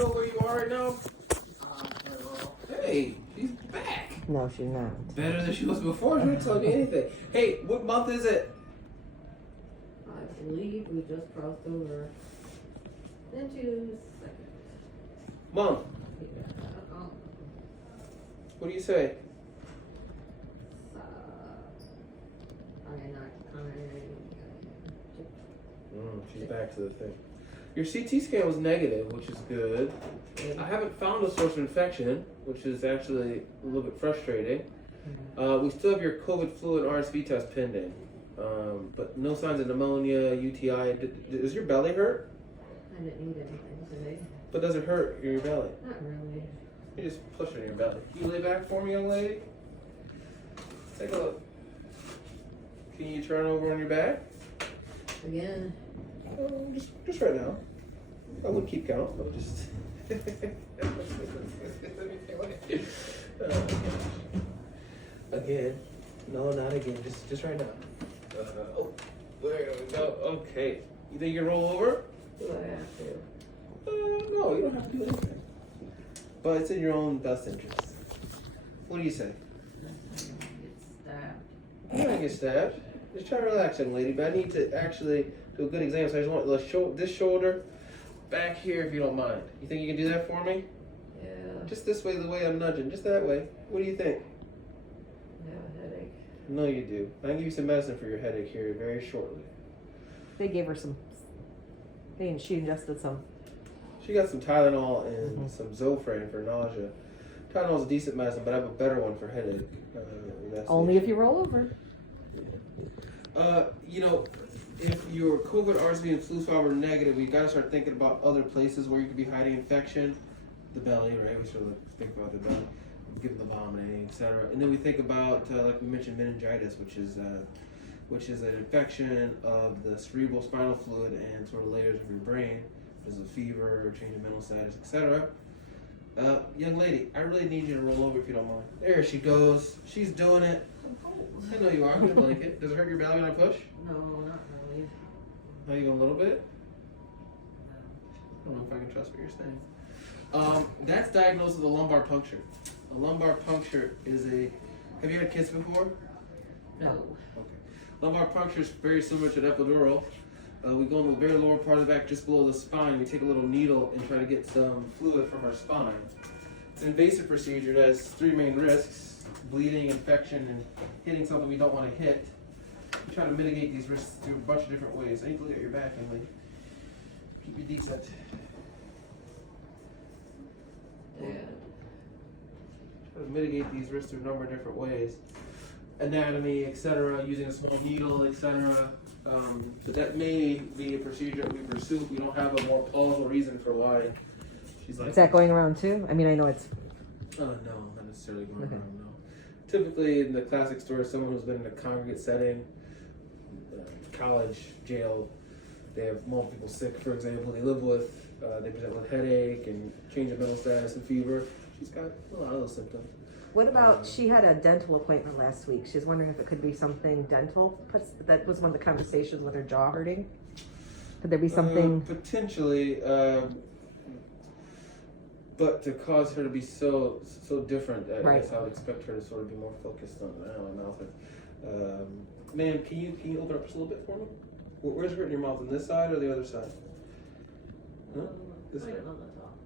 know where you are right now? Hey, she's back. No, she's not. Better than she was before. She didn't tell me anything. Hey, what month is it? I believe we just crossed over into second. Month. Yeah, What do you say? She's back to the thing. Your CT scan was negative, which is good. I haven't found a source of infection, which is actually a little bit frustrating. We still have your COVID flu and RSV test pending, but no signs of pneumonia, UTI. Does your belly hurt? I didn't eat anything today. But does it hurt in your belly? Not really. You just push it in your belly. Can you lay back for me, young lady? Take a look. Can you turn over on your back? Again. Just right now. I wouldn't keep count, but just. Again. No, not again. Just right now. Oh, there we go. Okay. You think you can roll over? Do I have to? No, you don't have to do anything. But it's in your own best interest. What do you say? Get stabbed. You're not gonna get stabbed. Just try to relax, young lady. But I need to actually do a good exam, so I just want this shoulder back here, if you don't mind. You think you can do that for me? Yeah. Just this way, the way I'm nudging. Just that way. What do you think? I have a headache. No, you do. I can give you some medicine for your headache here very shortly. They gave her some. She ingested some. She got some Tylenol and some Zofran for nausea. Tylenol's a decent medicine, but I have a better one for headache. Only if you roll over. You know, if your COVID, RSV, and flu swab are negative, we got to start thinking about other places where you could be hiding infection. The belly, right? We sort of think about the belly, give the vomiting, etc. And then we think about, like we mentioned, meningitis, which is an infection of the cerebral spinal fluid and sort of layers of your brain. There's a fever, change of mental status, etc. Young lady, I really need you to roll over if you don't mind. There she goes. She's doing it. I know you are. Good blanket. Does it hurt your belly when I push? No, not really. Now you go a little bit. I don't know if I can trust what you're saying. That's diagnosed with a lumbar puncture. A lumbar puncture is a. Have you had kids before? No. Okay. Lumbar puncture is very similar to an epidural. We go in the very lower part of the back, just below the spine. We take a little needle and try to get some fluid from our spine. It's an invasive procedure that has three main risks: bleeding, infection, and hitting something we don't want to hit. We try to mitigate these risks through a bunch of different ways. I need to look at your back, Emily. Keep you decent. Yeah. Try to mitigate these risks through a number of different ways. Anatomy, etc., using a small needle, etc. But that may be a procedure that we pursue if we don't have a more plausible reason for why she's like. Is that going around too? I mean, I know it's. No, not necessarily going around, no. Typically, in the classic story, someone who's been in a congregate setting, college, jail, they have multiple people sick, for example, they live with, they present with headache and change of mental status and fever. She's got a lot of those symptoms. What about, she had a dental appointment last week. She's wondering if it could be something dental. That was one of the conversations with her jaw hurting. Could there be something? Potentially, but to cause her to be so different, I guess I would expect her to sort of be more focused on my mouth. Ma'am, can you open up just a little bit for me? Where's it hurting your mouth? On this side or the other side? Huh? This Right side? on the top.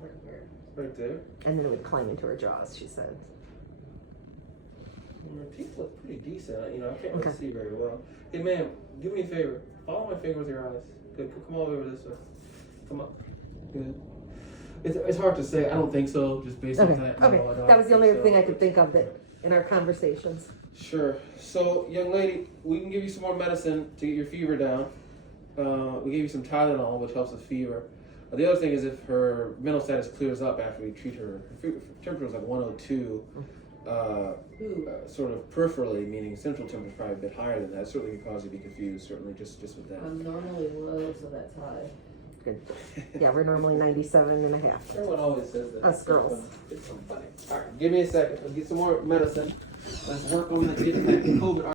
Right here. Right there. And then it would climb into her jaws, she said. Her teeth look pretty decent. You know, I can't really Okay. see very well. Hey, ma'am, do me a favor. Follow my finger with your eyes. Good. Come all over this way. Come up. Good. It's hard to say. I don't think so. Just based on that. Okay. No, I don't That was the only think thing so. I could think of that in our conversations. Sure. So, young lady, we can give you some more medicine to get your fever down. We gave you some Tylenol, which helps with fever. The other thing is if her mental status clears up after we treat her, her temperature was like 102, sort of peripherally, meaning central temperature is probably a bit higher than that. Certainly can cause you to be confused, certainly just with that. I'm normally low, so that's high. Good. Yeah, we're normally 97.5. Everyone always says that. Us girls. It's so funny. All right, give me a second. I'll get some more medicine. Let's work on getting that COVID.